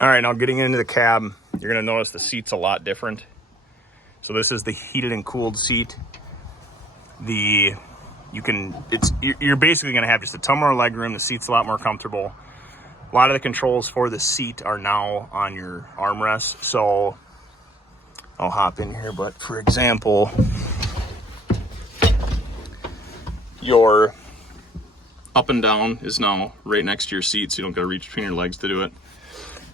All right, now getting into the cab, you're gonna notice the seat's a lot different. So this is the heated and cooled seat. You're basically gonna have just a ton more leg room. The seat's a lot more comfortable. A lot of the controls for the seat are now on your armrest. So I'll hop in here, but for example, your up and down is now right next to your seat, so you don't gotta reach between your legs to do it.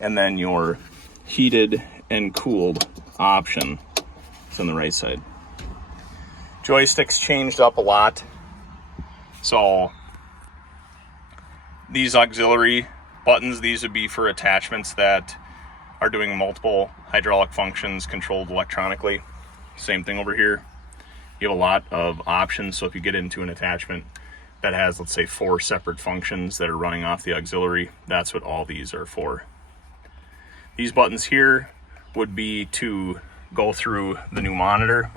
And then your heated and cooled option is on the right side. Joysticks changed up a lot. So these auxiliary buttons, these would be for attachments that are doing multiple hydraulic functions controlled electronically. Same thing over here. You have a lot of options. So if you get into an attachment that has, let's say, 4 separate functions that are running off the auxiliary, that's what all these are for. These buttons here would be to go through the new monitor.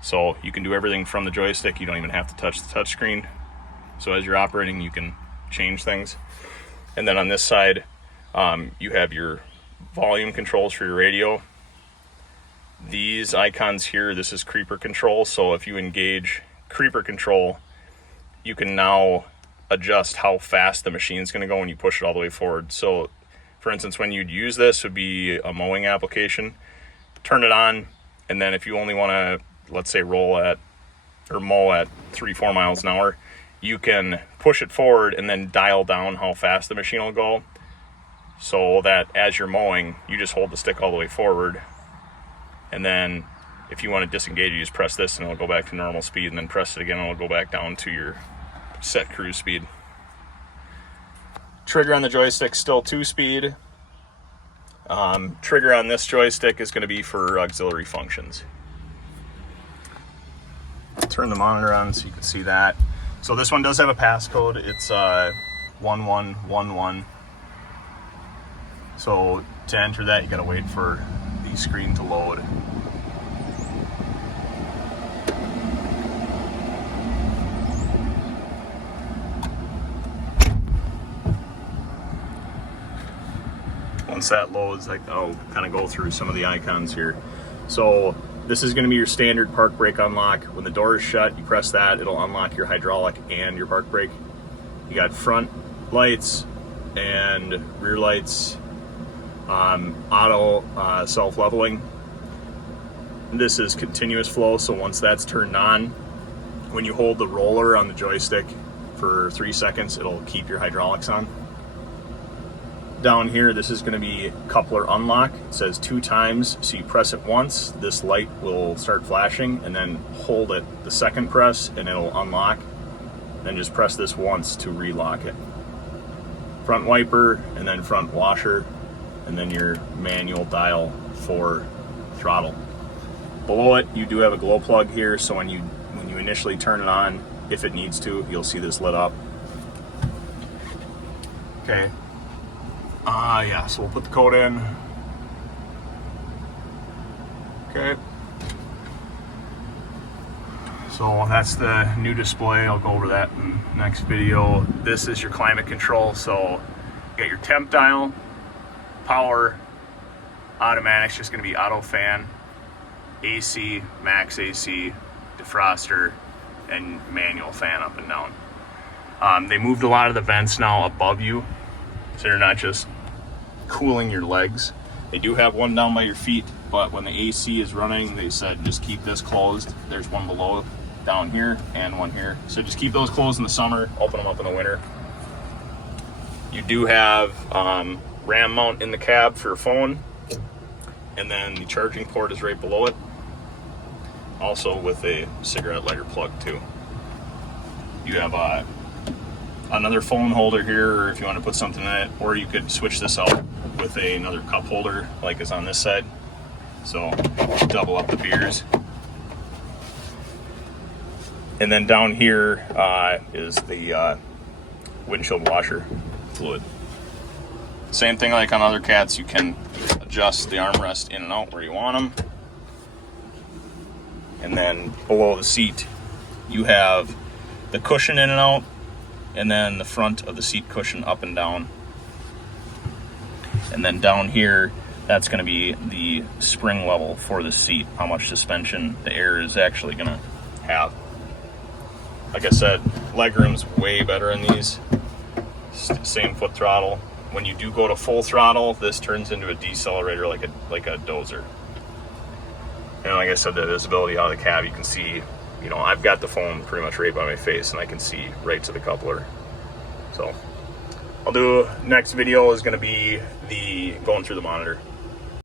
So you can do everything from the joystick. You don't even have to touch the touchscreen. So as you're operating, you can change things. And then on this side, you have your volume controls for your radio. These icons here, this is creeper control. So if you engage creeper control, you can now adjust how fast the machine's gonna go when you push it all the way forward. So for instance, when you'd use this, would be a mowing application. Turn it on, and then if you only want to, let's say, mow at 3-4 miles an hour, you can push it forward and then dial down how fast the machine will go, so that as you're mowing, you just hold the stick all the way forward. And then if you want to disengage, you just press this and it'll go back to normal speed, and then press it again and it'll go back down to your set cruise speed. Trigger on the joystick still 2-speed. Trigger on this joystick is going to be for auxiliary functions. Turn the monitor on so you can see that. So this one does have a passcode. It's 1111. So to enter that, you got to wait for the screen to load. Once that loads, I'll kind of go through some of the icons here. So this is going to be your standard park brake unlock. When the door is shut, you press that, it'll unlock your hydraulic and your park brake. You got front lights and rear lights, auto self-leveling. This is continuous flow, so once that's turned on, when you hold the roller on the joystick for 3 seconds, it'll keep your hydraulics on. Down here, this is going to be coupler unlock. It says 2 times, so you press it once, this light will start flashing, and then hold it the second press and it'll unlock. Then just press this once to relock it. Front wiper, and then front washer, and then your manual dial for throttle. Below it, you do have a glow plug here, so when you initially turn it on, if it needs to, you'll see this lit up. Okay. Yeah, so we'll put the code in. Okay. So that's the new display. I'll go over that in the next video. This is your climate control. So you got your temp dial, power, automatic's just gonna be auto fan, AC, max AC, defroster, and manual fan up and down. They moved a lot of the vents now above you, so you're not just cooling your legs. They do have one down by your feet, but when the AC is running, they said just keep this closed. There's one below down here and one here. So just keep those closed in the summer, open them up in the winter. You do have RAM mount in the cab for your phone, and then the charging port is right below it. Also with a cigarette lighter plug too. You have another phone holder here, or if you want to put something in it, or you could switch this out with another cup holder like is on this side. So double up the beers. And then down here is the windshield washer fluid. Same thing like on other cats, you can adjust the armrest in and out where you want them. And then below the seat, you have the cushion in and out, and then the front of the seat cushion up and down. And then down here, that's going to be the spring level for the seat, how much suspension the air is actually going to have. Like I said, legroom's way better in these. Same foot throttle. When you do go to full throttle, this turns into a decelerator like a dozer. And like I said, the visibility out of the cab, you can see, you know, I've got the phone pretty much right by my face and I can see right to the coupler. So I'll do, next video is going to be the going through the monitor.